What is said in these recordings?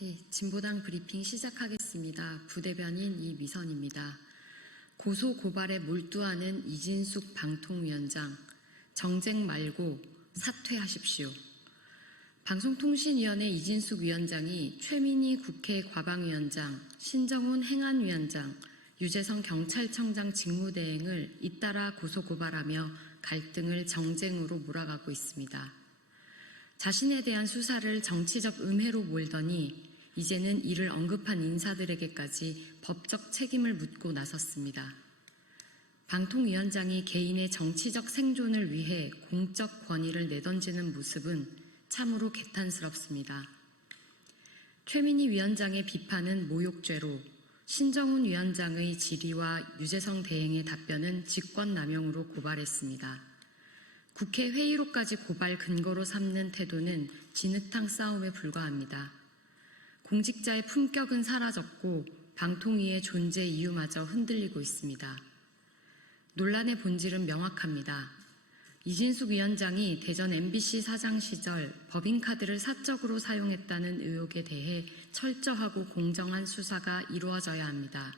네, 진보당 브리핑 시작하겠습니다. 부대변인 이미선입니다. 고소 고발에 몰두하는 이진숙 방통위원장, 정쟁 말고 사퇴하십시오. 방송통신위원회 이진숙 위원장이 최민희 국회 과방위원장, 신정훈 행안위원장, 유재성 경찰청장 직무대행을 잇따라 고소 고발하며 갈등을 정쟁으로 몰아가고 있습니다. 자신에 대한 수사를 정치적 음해로 몰더니 이제는 이를 언급한 인사들에게까지 법적 책임을 묻고 나섰습니다. 방통위원장이 개인의 정치적 생존을 위해 공적 권위를 내던지는 모습은 참으로 개탄스럽습니다. 최민희 위원장의 비판은 모욕죄로 신정훈 위원장의 질의와 유재성 대행의 답변은 직권남용으로 고발했습니다. 국회 회의로까지 고발 근거로 삼는 태도는 진흙탕 싸움에 불과합니다. 공직자의 품격은 사라졌고 방통위의 존재 이유마저 흔들리고 있습니다. 논란의 본질은 명확합니다. 이진숙 위원장이 대전 MBC 사장 시절 법인카드를 사적으로 사용했다는 의혹에 대해 철저하고 공정한 수사가 이루어져야 합니다.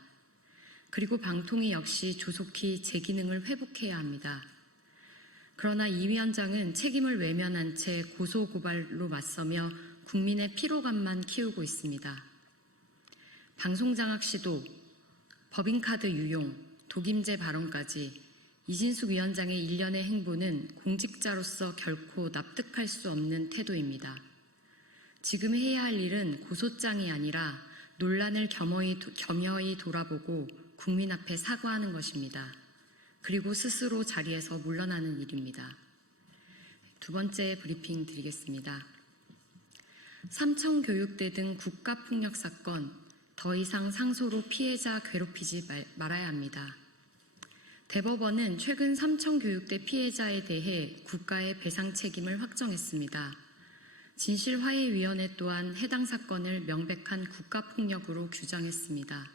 그리고 방통위 역시 조속히 제 기능을 회복해야 합니다. 그러나 이 위원장은 책임을 외면한 채 고소고발로 맞서며 국민의 피로감만 키우고 있습니다. 방송장악 시도, 법인카드 유용, 독임제 발언까지 이진숙 위원장의 일련의 행보는 공직자로서 결코 납득할 수 없는 태도입니다. 지금 해야 할 일은 고소장이 아니라 논란을 겸허히, 겸허히 돌아보고 국민 앞에 사과하는 것입니다. 그리고 스스로 자리에서 물러나는 일입니다. 두 번째 브리핑 드리겠습니다. 삼청교육대 등 국가폭력 사건 더 이상 상소로 피해자 괴롭히지 말, 말아야 합니다. 대법원은 최근 삼청교육대 피해자에 대해 국가의 배상 책임을 확정했습니다. 진실화해위원회 또한 해당 사건을 명백한 국가폭력으로 규정했습니다.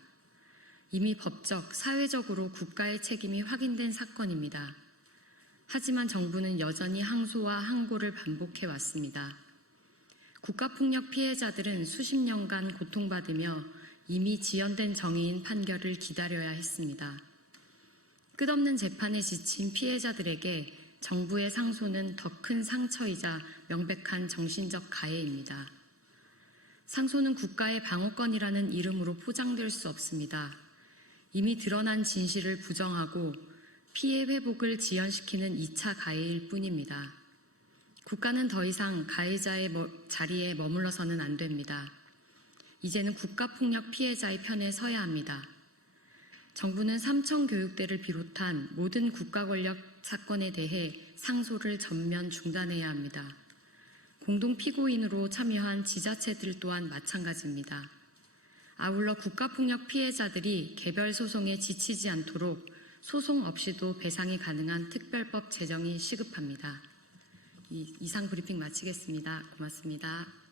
이미 법적, 사회적으로 국가의 책임이 확인된 사건입니다. 하지만 정부는 여전히 항소와 항고를 반복해 왔습니다. 국가폭력 피해자들은 수십 년간 고통받으며 이미 지연된 정의인 판결을 기다려야 했습니다. 끝없는 재판에 지친 피해자들에게 정부의 상소는 더 큰 상처이자 명백한 정신적 가해입니다. 상소는 국가의 방어권이라는 이름으로 포장될 수 없습니다. 이미 드러난 진실을 부정하고 피해 회복을 지연시키는 2차 가해일 뿐입니다. 국가는 더 이상 가해자의 자리에 머물러서는 안 됩니다. 이제는 국가폭력 피해자의 편에 서야 합니다. 정부는 삼청교육대를 비롯한 모든 국가 권력 사건에 대해 상소를 전면 중단해야 합니다. 공동 피고인으로 참여한 지자체들 또한 마찬가지입니다. 아울러 국가폭력 피해자들이 개별 소송에 지치지 않도록 소송 없이도 배상이 가능한 특별법 제정이 시급합니다. 이상 브리핑 마치겠습니다. 고맙습니다.